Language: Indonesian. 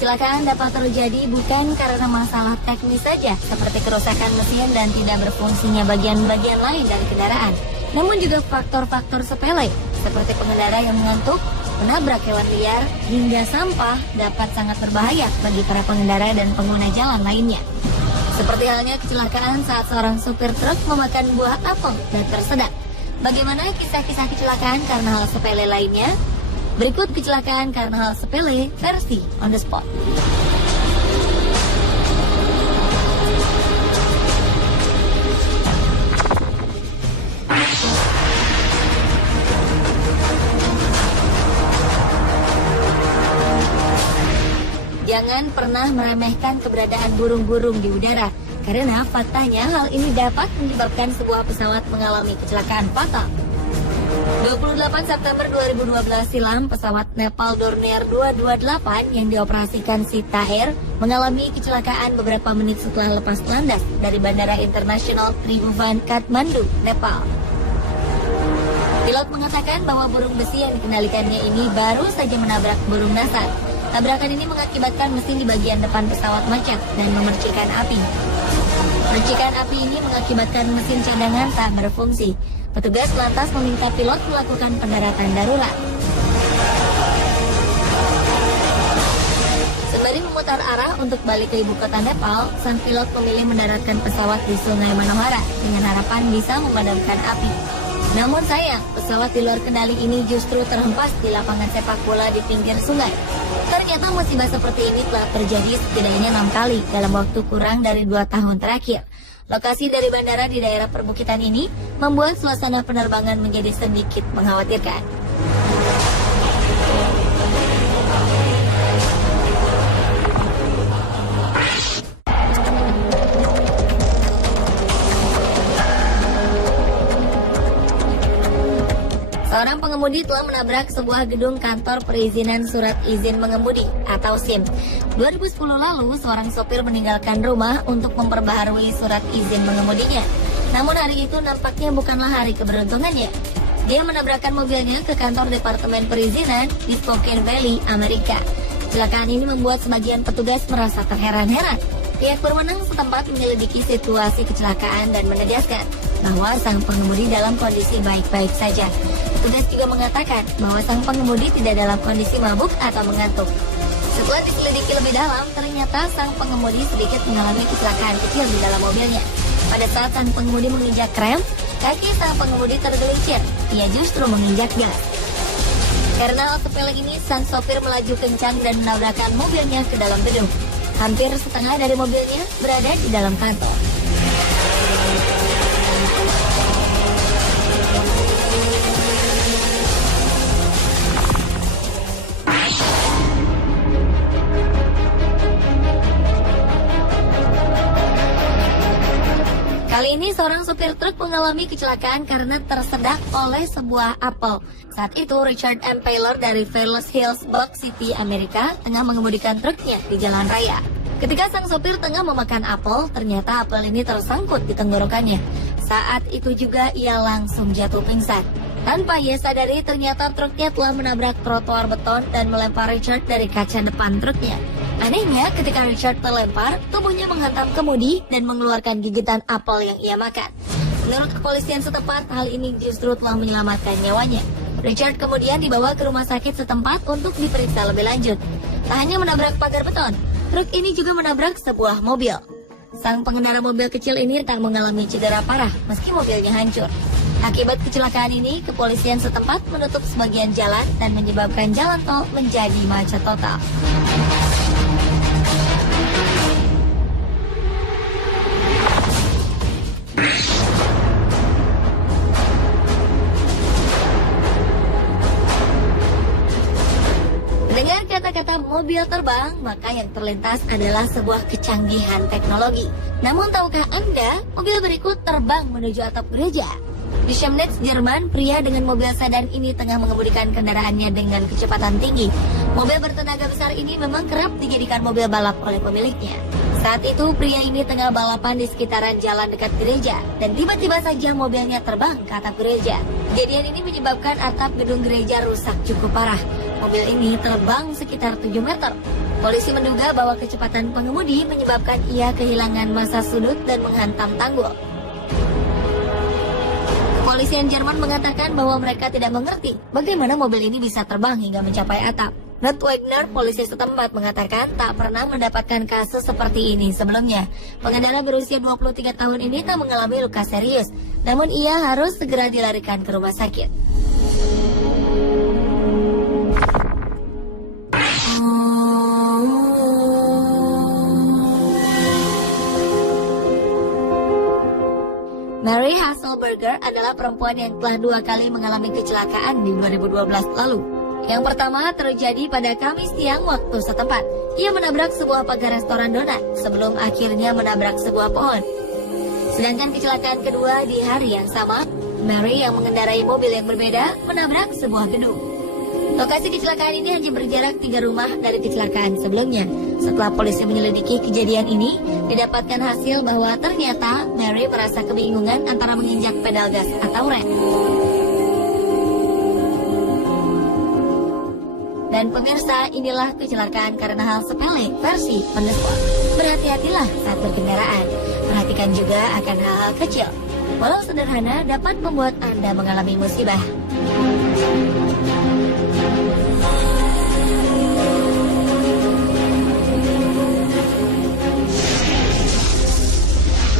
Kecelakaan dapat terjadi bukan karena masalah teknis saja, seperti kerusakan mesin dan tidak berfungsinya bagian-bagian lain dari kendaraan. Namun juga faktor-faktor sepele, seperti pengendara yang mengantuk, menabrak hewan liar, hingga sampah dapat sangat berbahaya bagi para pengendara dan pengguna jalan lainnya. Seperti halnya kecelakaan saat seorang supir truk memakan buah apel dan tersedak. Bagaimana kisah-kisah kecelakaan karena hal sepele lainnya? Berikut kecelakaan karena hal sepele versi on the spot. Jangan pernah meremehkan keberadaan burung-burung di udara, karena faktanya hal ini dapat menyebabkan sebuah pesawat mengalami kecelakaan fatal. 28 September 2012 silam, pesawat Nepal Dornier 228 yang dioperasikan Sita Air mengalami kecelakaan beberapa menit setelah lepas landas dari Bandara Internasional Tribhuvan, Kathmandu, Nepal. Pilot mengatakan bahwa burung besi yang dikendalikannya ini baru saja menabrak burung nasar. Tabrakan ini mengakibatkan mesin di bagian depan pesawat macet dan memercikan api. Percikan api ini mengakibatkan mesin cadangan tak berfungsi. Petugas lantas meminta pilot melakukan pendaratan darurat. Sembari memutar arah untuk balik ke ibu kota Nepal, sang pilot memilih mendaratkan pesawat di Sungai Manohara dengan harapan bisa memadamkan api. Namun sayang, pesawat di luar kendali ini justru terhempas di lapangan sepak bola di pinggir sungai. Ternyata musibah seperti ini telah terjadi setidaknya 6 kali dalam waktu kurang dari 2 tahun terakhir. Lokasi dari bandara di daerah perbukitan ini membuat suasana penerbangan menjadi sedikit mengkhawatirkan. Seorang pengemudi telah menabrak sebuah gedung kantor perizinan surat izin mengemudi atau SIM. 2010 lalu, seorang sopir meninggalkan rumah untuk memperbaharui surat izin mengemudinya. Namun hari itu nampaknya bukanlah hari keberuntungannya. Dia menabrakkan mobilnya ke kantor departemen perizinan di Spokane Valley, Amerika. Kecelakaan ini membuat sebagian petugas merasa terheran-heran. Pihak berwenang setempat menyelidiki situasi kecelakaan dan menegaskan bahwa sang pengemudi dalam kondisi baik-baik saja. Petugas juga mengatakan bahwa sang pengemudi tidak dalam kondisi mabuk atau mengantuk. Setelah diselidiki lebih dalam, ternyata sang pengemudi sedikit mengalami kecelakaan kecil di dalam mobilnya. Pada saat sang pengemudi menginjak rem, kaki sang pengemudi tergelincir. Ia justru menginjak gas. Karena hal sepele ini, sang sopir melaju kencang dan menabrakkan mobilnya ke dalam gedung. Hampir setengah dari mobilnya berada di dalam kantor. Kali ini seorang supir truk mengalami kecelakaan karena tersedak oleh sebuah apel. Saat itu Richard M. Taylor dari Fairless Hills, Buck City, Amerika tengah mengemudikan truknya di jalan raya. Ketika sang sopir tengah memakan apel, ternyata apel ini tersangkut di tenggorokannya. Saat itu juga ia langsung jatuh pingsan. Tanpa ia sadari, ternyata truknya telah menabrak trotoar beton dan melempar Richard dari kaca depan truknya. Anehnya, ketika Richard terlempar, tubuhnya menghantam kemudi dan mengeluarkan gigitan apel yang ia makan. Menurut kepolisian setempat, hal ini justru telah menyelamatkan nyawanya. Richard kemudian dibawa ke rumah sakit setempat untuk diperiksa lebih lanjut. Tak hanya menabrak pagar beton, truk ini juga menabrak sebuah mobil. Sang pengendara mobil kecil ini tak mengalami cedera parah meski mobilnya hancur. Akibat kecelakaan ini, kepolisian setempat menutup sebagian jalan dan menyebabkan jalan tol menjadi macet total. Mendengar kata-kata mobil terbang, maka yang terlintas adalah sebuah kecanggihan teknologi. Namun tahukah Anda, mobil berikut terbang menuju atap gereja? Di Chemnitz, Jerman, pria dengan mobil sedan ini tengah mengemudikan kendaraannya dengan kecepatan tinggi. Mobil bertenaga besar ini memang kerap dijadikan mobil balap oleh pemiliknya. Saat itu, pria ini tengah balapan di sekitaran jalan dekat gereja, dan tiba-tiba saja mobilnya terbang ke atap gereja. Kejadian ini menyebabkan atap gedung gereja rusak cukup parah. Mobil ini terbang sekitar 7 meter. Polisi menduga bahwa kecepatan pengemudi menyebabkan ia kehilangan massa sudut dan menghantam tanggul. Kepolisian Jerman mengatakan bahwa mereka tidak mengerti bagaimana mobil ini bisa terbang hingga mencapai atap. Nat Wagner, polisi setempat, mengatakan tak pernah mendapatkan kasus seperti ini sebelumnya. Pengendara berusia 23 tahun ini tak mengalami luka serius, namun ia harus segera dilarikan ke rumah sakit. Mary Hasselberger adalah perempuan yang telah 2 kali mengalami kecelakaan di 2012 lalu. Yang pertama terjadi pada Kamis siang waktu setempat. Ia menabrak sebuah pagar restoran donat sebelum akhirnya menabrak sebuah pohon. Sedangkan kecelakaan kedua di hari yang sama, Mary yang mengendarai mobil yang berbeda menabrak sebuah gedung. Lokasi kecelakaan ini hanya berjarak 3 rumah dari kecelakaan sebelumnya. Setelah polisi menyelidiki kejadian ini, didapatkan hasil bahwa ternyata Mary merasa kebingungan antara menginjak pedal gas atau rem. Dan pemirsa, inilah kecelakaan karena hal sepele versi Penesport. Berhati-hatilah saat berkendaraan. Perhatikan juga akan hal-hal kecil. Walau sederhana dapat membuat Anda mengalami musibah.